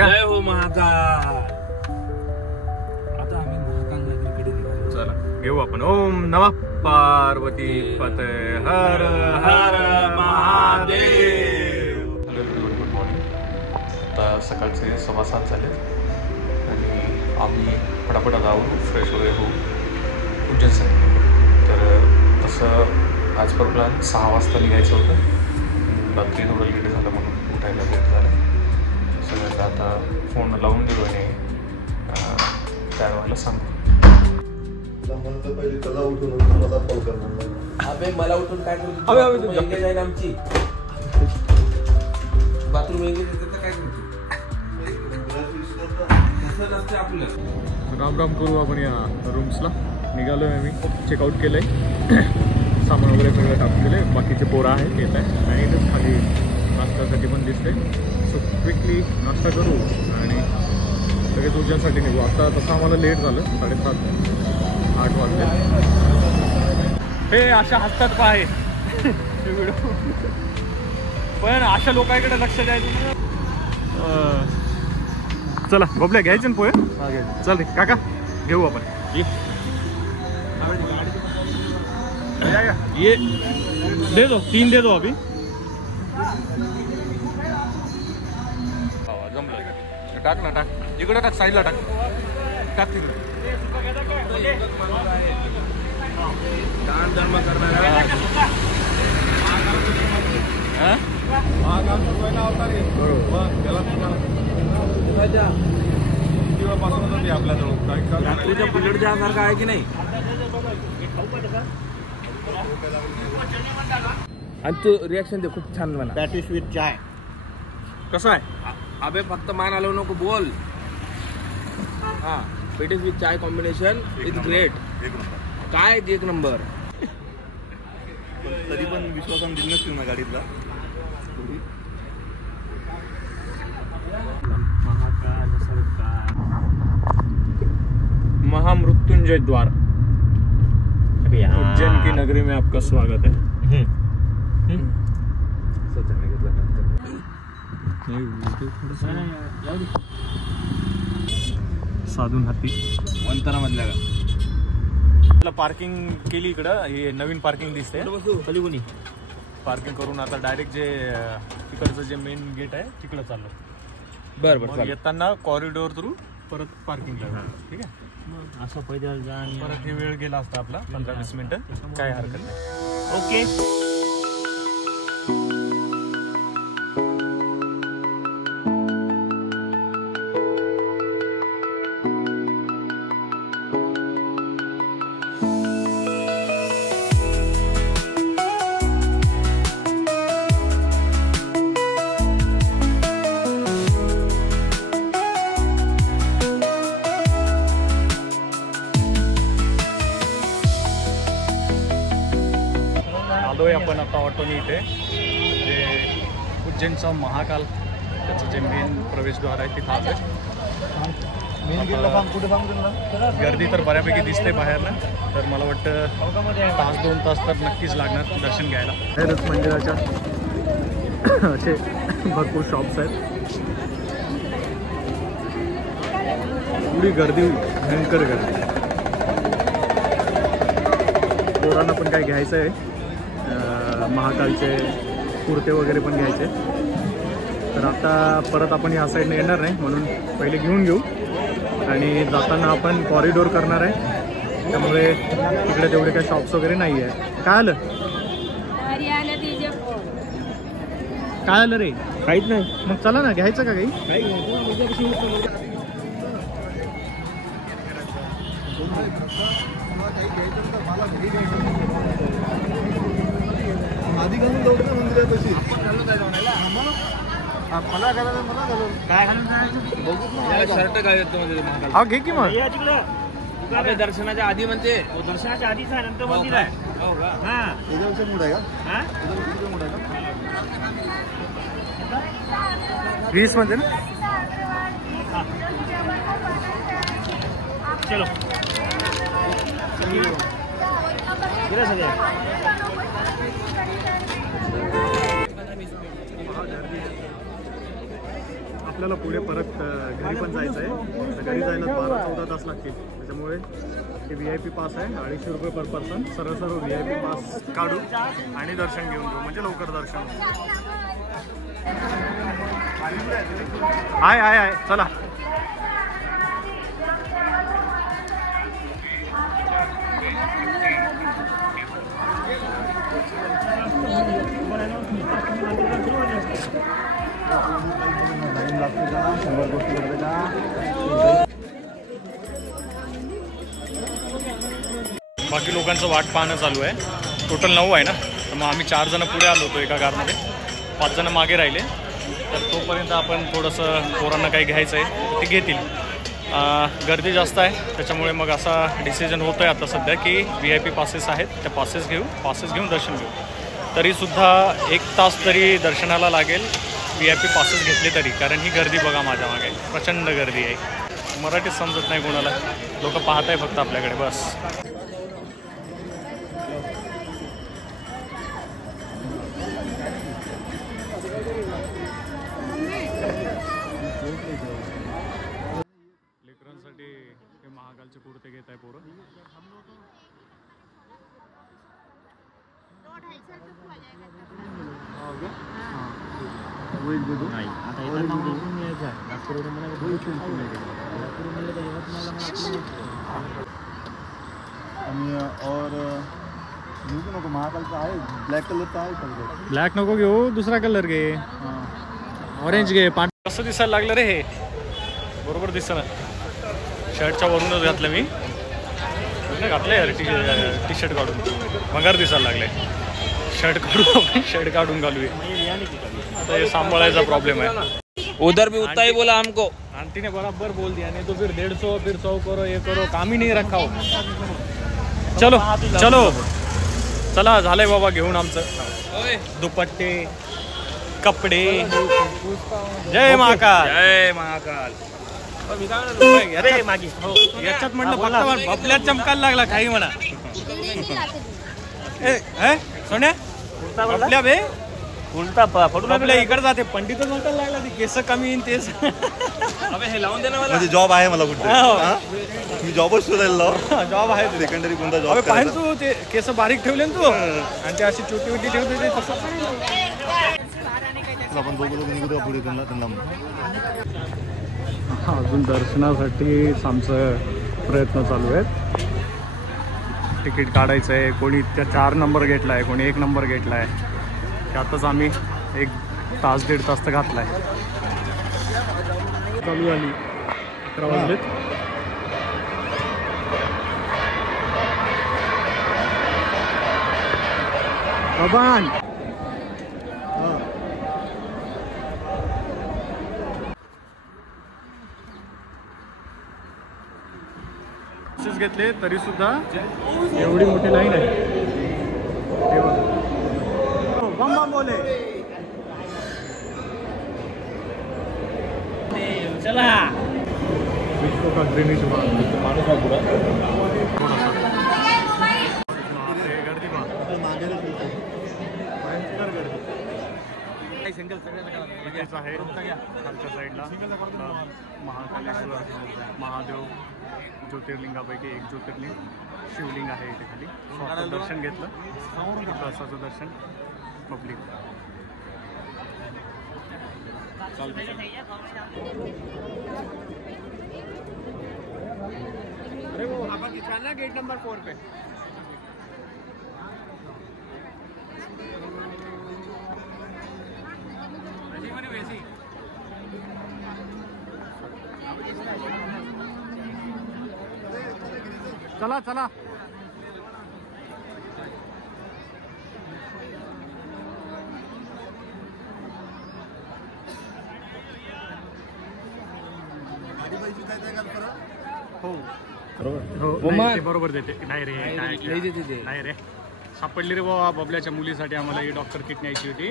काका जय हो महाकाल. आता आम्ही महाकाल नगरीकडे निघालो. चला घेऊ आपण. ओम नमः पार्वती पते हर हर महादेव. Good morning. आता सकाळचे 7:15 झालेत आणि आम्ही फटाफट आता आवरू, फ्रेश वगैरे होऊ, उज्जैनसाठी निघू. तर तसं आज पर प्लॅन 6 वाजता निघायचं होतं. रात्री थोडं लेट झालं म्हणून उठायला लेट झालं. सगळ्यांना आता फोन लावून दिलो आणि तयार व्हायला सांगू. पहिले त्याला उठून मला कॉल करणार. अबे मला उठून काय करू? एंगेज आहे ना आमची. बाथरूम एंगेज आहे तर काय करू? असं नसते आपलं. राम राम करू आपण या रूम्सला. निघालो आहे आम्ही. चेकआउट केलं आहे. सामान वगैरे सगळं टाकून दिलं आहे. बाकीचे पोरं आहेत, येत आहे आणि इथंच खाली नाश्त्यासाठी पण दिसते. सो क्विकली नाश्ता करू आणि सगळेच उज्जैनसाठी निघू. आता तसं आम्हाला लेट झालं, 7:30-8 वाजले. हे अशा हसतात पाय व्हिडिओ. पण अशा लोकांकडे लक्ष द्यायचं. चला बबल्या घ्यायचे ना पोहे. चल रे काका घेऊ आपण. ये दे दो, 3 दे दो अभी. जमलं. टाक ना, टाक इकडे, टाक साईडला, टाक टाक तिकडे. दान धर्म करणारा रात्रीचा बुलेट जाण्यासारखा आहे की नाही. आणि तू रिॲक्शन दे, खूप छान म्हणा. पॅटिस विथ चाय कसं आहे? अबे फक्त मान आलो नको बोल. हा, patties with chai combination is great. काय एक नंबर. तरी पण विश्वासाने दिल नसतील ना गाडीतला. महामृत्युंजय द्वार उज्जैन की नगरी में आपका स्वागत है. साधून हाती वंतना मधल्या का पार्किंग केली इकडं. हे नवीन पार्किंग दिसते. खाली कोणी पार्किंग करून आता डायरेक्ट जे तिकडचं जे मेन गेट आहे तिकडं चाललो. बरं येताना कॉरिडोर थ्रू परत पार्किंगला. ठीक आहे. असं पैदल जा. परत हे वेळ गेला असता आपला 15-20 मिनिटं. काय हरकत नाही. ओके. आलोय आपण आता ऑटोनी इथे. जे उज्जैनचा महाकाल त्याचं जे मेन प्रवेशद्वार आहे तिथं आलोय. मेन गेटला सांग, कुठे सांगतो ना. गर्दी तर बऱ्यापैकी दिसते बाहेरनं. तर मला वाटतं 1-2 तास तर नक्कीच लागणार दर्शन घ्यायला. बाहेरच मंदिराच्या असे भरपूर शॉप्स आहेत. एवढी गर्दी, भयंकर गर्दी. पोरांना पण काय घ्यायचं आहे. महाकालचे कुर्ते वगैरे पण घ्यायचे. तर आता परत आपण ह्या साईडने येणार नाही म्हणून पहिले घेऊन घेऊ. आणि जाताना आपण कॉरिडोर करणार आहे. त्यामुळे तिकडे तेवढे काही शॉप्स वगैरे नाही आहे. काय आलं? काय आलं रे? काहीच नाही. मग चला ना, घ्यायचं का काही? आधी घालून जाऊ ना मंदिरापाशी. मला काय शर्ट काय येतो म्हणजे. हा घे की मग. आपल्या दर्शनाच्या आधी म्हणते. दर्शनाच्या आधीच आहे, नंतर मंदिर आहे. हो का? हा त्याच्यापेक्षा मोठा आहे का? हा त्याच्यापेक्षा मोठा आहे का? 20 मध्ये ना. चलो गेला सगळ्या. आपल्याला पुढे परत घरी पण जायचं आहे. तर घरी जायला 12-14 तास लागतील. त्याच्यामुळे हे VIP पास आहे, 250 रुपये पर पर्सन. सरळ VIP पास काढू आणि दर्शन घेऊन घेऊ, म्हणजे लवकर दर्शन. आहे चला. बाकी लोकांचं वाट पाहणं चालू आहे. टोटल 9 आहे ना, तर मग आम्ही 4 जण पुढे आलो होतो एका कारमध्ये, 5 जण मागे राहिले. तर तोपर्यंत आपण थोडंसं पोरांना काही घ्यायचं आहे ते घेतील. गर्दी जास्त आहे, त्याच्यामुळे मग असा डिसिजन होतो आहे आता सध्या की VIP पासेस आहेत, त्या पासेस घेऊन दर्शन घेऊ. तरीसुद्धा 1 तास तरी दर्शनाला लागेल VIP पासेस घेतले तरी, कारण ही गर्दी बघा माझ्या मागे, प्रचंड गर्दी आहे. मराठीत समजत नाही कोणाला, लोक पाहत आहे फक्त आपल्याकडे बस. लेकरांसाठी हे महाकालचे कुर्ते घेत आहे पोरं. नाही आता येतात मागून यायचं आहे. नागपूरवरून मला आणि और नको महाकालचा आहे, ब्लॅक कलरचा आहे. ब्लॅक नको घेऊ, दुसरा कलर घे, ऑरेंज घे. कसं दिसायला लागलं रे हे? बरोबर दिसतं ना. शर्टच्या वरूनच घातलं मी, घातलं यार टी शर्ट काढून, भंगार दिसायला लागले. शर्ट काढून घालूया. आता हे सांभाळायचा प्रॉब्लेम आहे. उधर भी उतना ही बोला हमको. आंटी ने बराबर बोल दिया, नहीं तो फिर 150 फिर 100 करो, ये करो, काम ही नहीं रखा हो. चलो चला, झालंय बाबा घेऊन आमचं दुपट्टे कपडे. जय महाकाल. जय महाकाल. अरे मागे याच्यात म्हटलं फक्त बबल्यात चमकायला लागला काही म्हणा. सोन्या आपल्या बे उलटा पडून आपल्या इकडे जाते, पंडितच म्हणता लागला ते केस कमी येईन तेच. अबे हे लावून दे ना मला. म्हणजे जॉब आहे मला कुठे, मी जॉबच शोधायला. जॉब आहे सेकंडरी कोणता जॉब? पाहिजे तू ते केस बारीक ठेवले ना तू, आणि ते अशी छोटी छोटी ठेवते ते तसं. आपण दोघं निघू पुढे त्यांना. अजून दर्शनासाठी आमचं प्रयत्न चालू आहेत. तिकीट काढायचं आहे. कोणी त्या 4 नंबर गेटला आहे, कोणी 1 नंबर गेटला आहे. त्यातच आम्ही 1 तास 1.5 तास तर घातला आहे. चालू झाली 11 वाजलेत. बाबान घेतले तरी सुद्धा एवढी मोठी लाईन आहे. बम बम बोले. चला विश्व का ग्रीनिश माणूस आहे पुरा थोडासा गर्दी भयंकर गर्दी आहे. खालच्या साईडला महाकालेश्वर महादेव ज्योतिर्लिंगापैकी एक ज्योतिर्लिंग शिवलिंग आहे इथे खाली. स्वतः दर्शन घेतलं, प्रसादाचं दर्शन पब्लिक. अरे वो आपण कितना गेट नंबर 4 पे. वैसी चला चला. बरोबर देते. नाही रे नाही रे, सापडली रे बाबा. बबल्याच्या मुलीसाठी आम्हाला ही डॉक्टर किट न्यायची होती.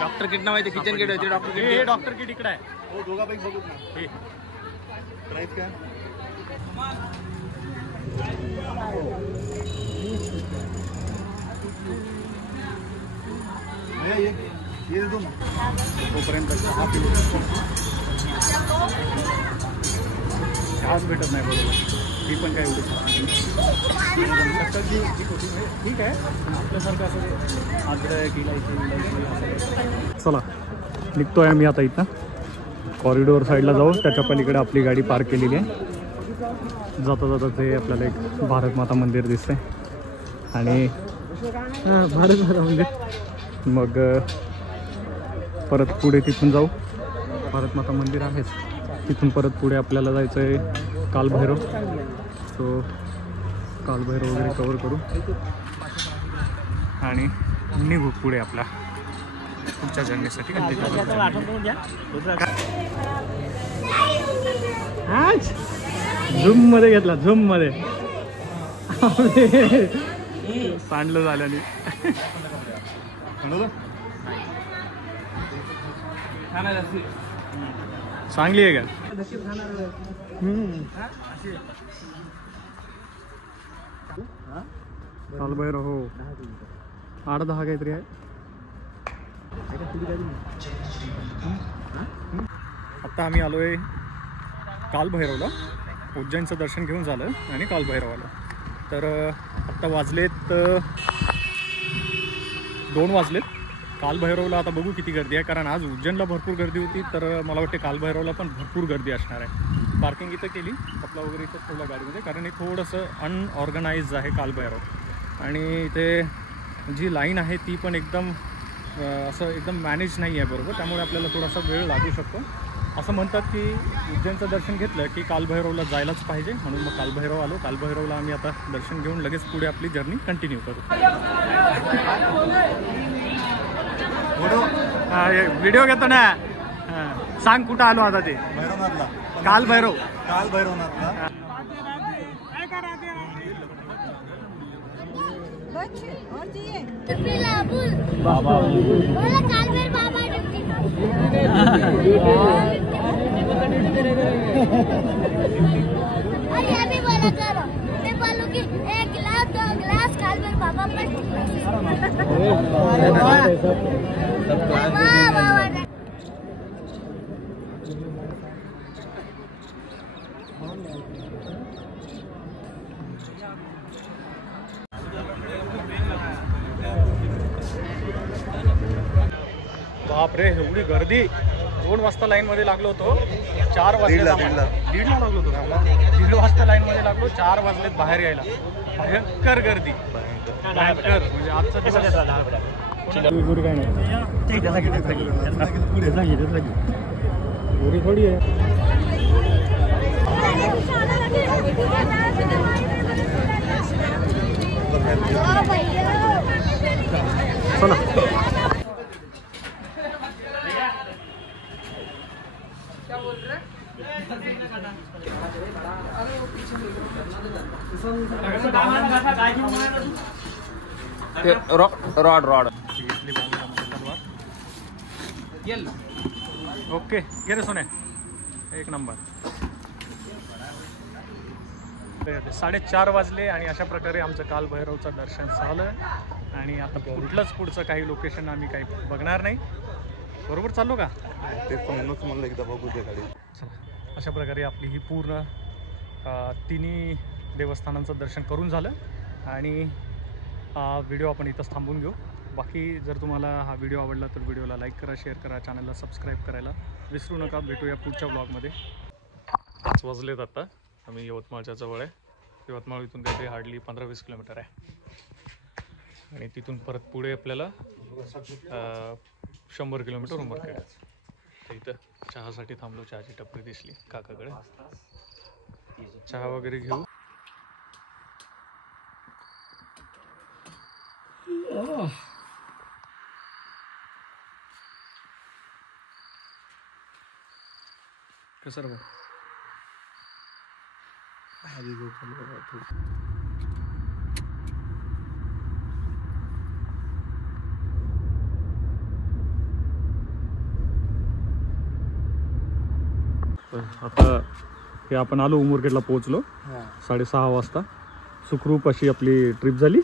डॉक्टर किट नाव आहे, किचन किट होती. डॉक्टर किट, हे डॉक्टर किट इकडे आहे. हो दोघांपैकी बघू ना. हे प्राईस काय? ये दो ना. तोपर्यंत 6 किलो चहाच भेटत नाही बरोबर, ती पण काय एवढी ठीक आहे. आपल्यासारखं असं अद्रक इलायची चला निघतोय आम्ही आता इथं. कॉरिडोर साईडला जाऊ, त्याच्या पलीकडे आपली गाडी पार्क केलेली आहे. जाता जाता ते आपल्याला एक भारत माता मंदिर दिसतंय आणि भारत माता मंदिर. मग परत पुढे तिथून जाऊ, भारत माता मंदिर आहेच. तिथून परत पुढे आपल्याला जायचं आहे कालभैरव. सो कालभैरव वगैरे कवर करू आणि निघू पुढे आपल्या पुढच्या जर्नीसाठी. आज झूममध्ये घेतला, झूममध्ये सांडलं झाल्याने. चांगली आहे का? कालभैरव हो 8-10 काहीतरी आहे. आत्ता आम्ही आलो आहे कालभैरवला. उज्जैनचं दर्शन घेऊन झालं आणि कालभैरव आलो. तर आत्ता वाजलेत 2 वाजलेत. कालभैरवला आता बघू किती गर्दी आहे, कारण आज उज्जैनला भरपूर गर्दी होती. तर मला वाटते कालभैरवला पण भरपूर गर्दी असणार आहे. पार्किंग इथं केली, कपडा वगैरे इथं ठेवला गाडीमध्ये, कारण हे थोडंसं अनऑर्गनाइज आहे कालभैरव. आणि इथे जी लाईन आहे ती पण एकदम असं एकदम मॅनेज नाही आहे बरोबर, त्यामुळे आपल्याला थोडासा वेळ लागू शकतो. असं म्हणतात की उज्जैनचं दर्शन घेतलं की कालभैरवला जायलाच पाहिजे, म्हणून मग कालभैरव आलो. कालभैरवला आम्ही आता दर्शन घेऊन लगेच पुढे आपली जर्नी कंटिन्यू करू. व्हिडिओ घेतो ना, सांग कुठं आलो आता ते? भैरवनाथला. कालभैरव. कालभैरवनाथला. बाबा बोला कालभैरव बाबा ड्यूटी अरे अभी बोला करो, मैं बोलूं कि 1 गिलास 2 गिलास कालभैरव बाबा पर बापरे एवढी गर्दी. 2 वाजता लाईनमध्ये लागलो होतो, 4 वाजले. 1:30ला लागलो होतो. 1:30 वाजता लाईनमध्ये लागलो, 4 वाजलेत बाहेर यायला. भयंकर गर्दी, भयंकर. म्हणजे आजचा दिवस गुरी काय नाही, गुरी थोडी आहे. चला रॉड ओके. गे रे सोने, एक नंबर. 4:30 वाजले आणि अशा प्रकारे आमचं कालभैरवचं दर्शन झालं. आणि आता पुढचं काही लोकेशन आम्ही काही बघणार नाही. बरोबर चाललो का? ते म्हणूनच म्हणलं एकदा बघू दे गाडी. अशा प्रकारे आपली ही पूर्ण तिन्ही देवस्थानांचं दर्शन करून झालं. आणि हा व्हिडिओ आपण इथंच थांबून घेऊ. बाकी जर तुम्हाला हा व्हिडिओ आवडला तर व्हिडिओला लाईक करा, शेअर करा, चॅनलला सबस्क्राईब करायला विसरू नका. भेटूया पुढच्या ब्लॉगमध्ये. 5 वाजलेत आता. आम्ही यवतमाळच्या जवळ आहे. यवतमाळ इथून काहीतरी हार्डली 15-20 किलोमीटर आहे. आणि तिथून परत पुढे आपल्याला 100 किलोमीटर उंबरखेड. तर इथं चहासाठी थांबलो. चहाची टपरी दिसली काकाकडे, चहा वगैरे घेऊ. कसं रे आता हे आपण आलो उमरखेडला पोहोचलो. 6:30 वाजता सुखरूप अशी आपली ट्रिप झाली.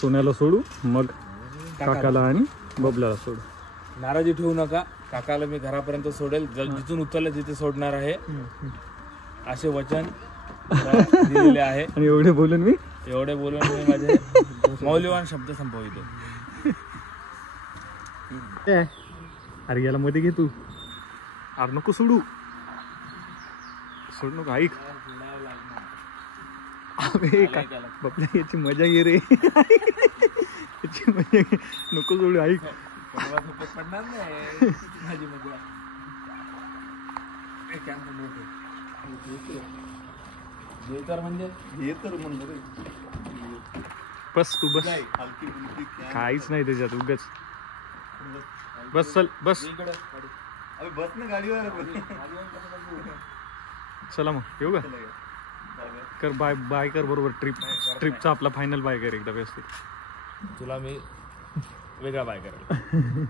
सोन्याला सोडू, मग काकाला आणि बबल्याला सोडू. नाराजी ठेवू नका. काकाला मी घरापर्यंत सोडेल, जिथून उतरलं तिथे सोडणार आहे, असे वचन दिलेले आहे. आणि एवढे बोलून मी माझे मौल्यवान शब्द संपवितो. अरे याला मध्ये घे तू. अरे नको सोडू नको, ऐक. अबे बापल्या याची मजा घे रे. याची मजा घे, नको सोडू, ऐक. पडणार नाही माझी मजा. म्हणजे बस तू बस, काहीच नाही त्याच्यात उगाच. बस चल बस. बस ना गाडीवर. चला मग येऊ का. कर बाय बाय कर. बरोबर ट्रिपचा आपला फायनल बाय कर एकदा व्यवस्थित. तुला मी वेगळा बाय करेल.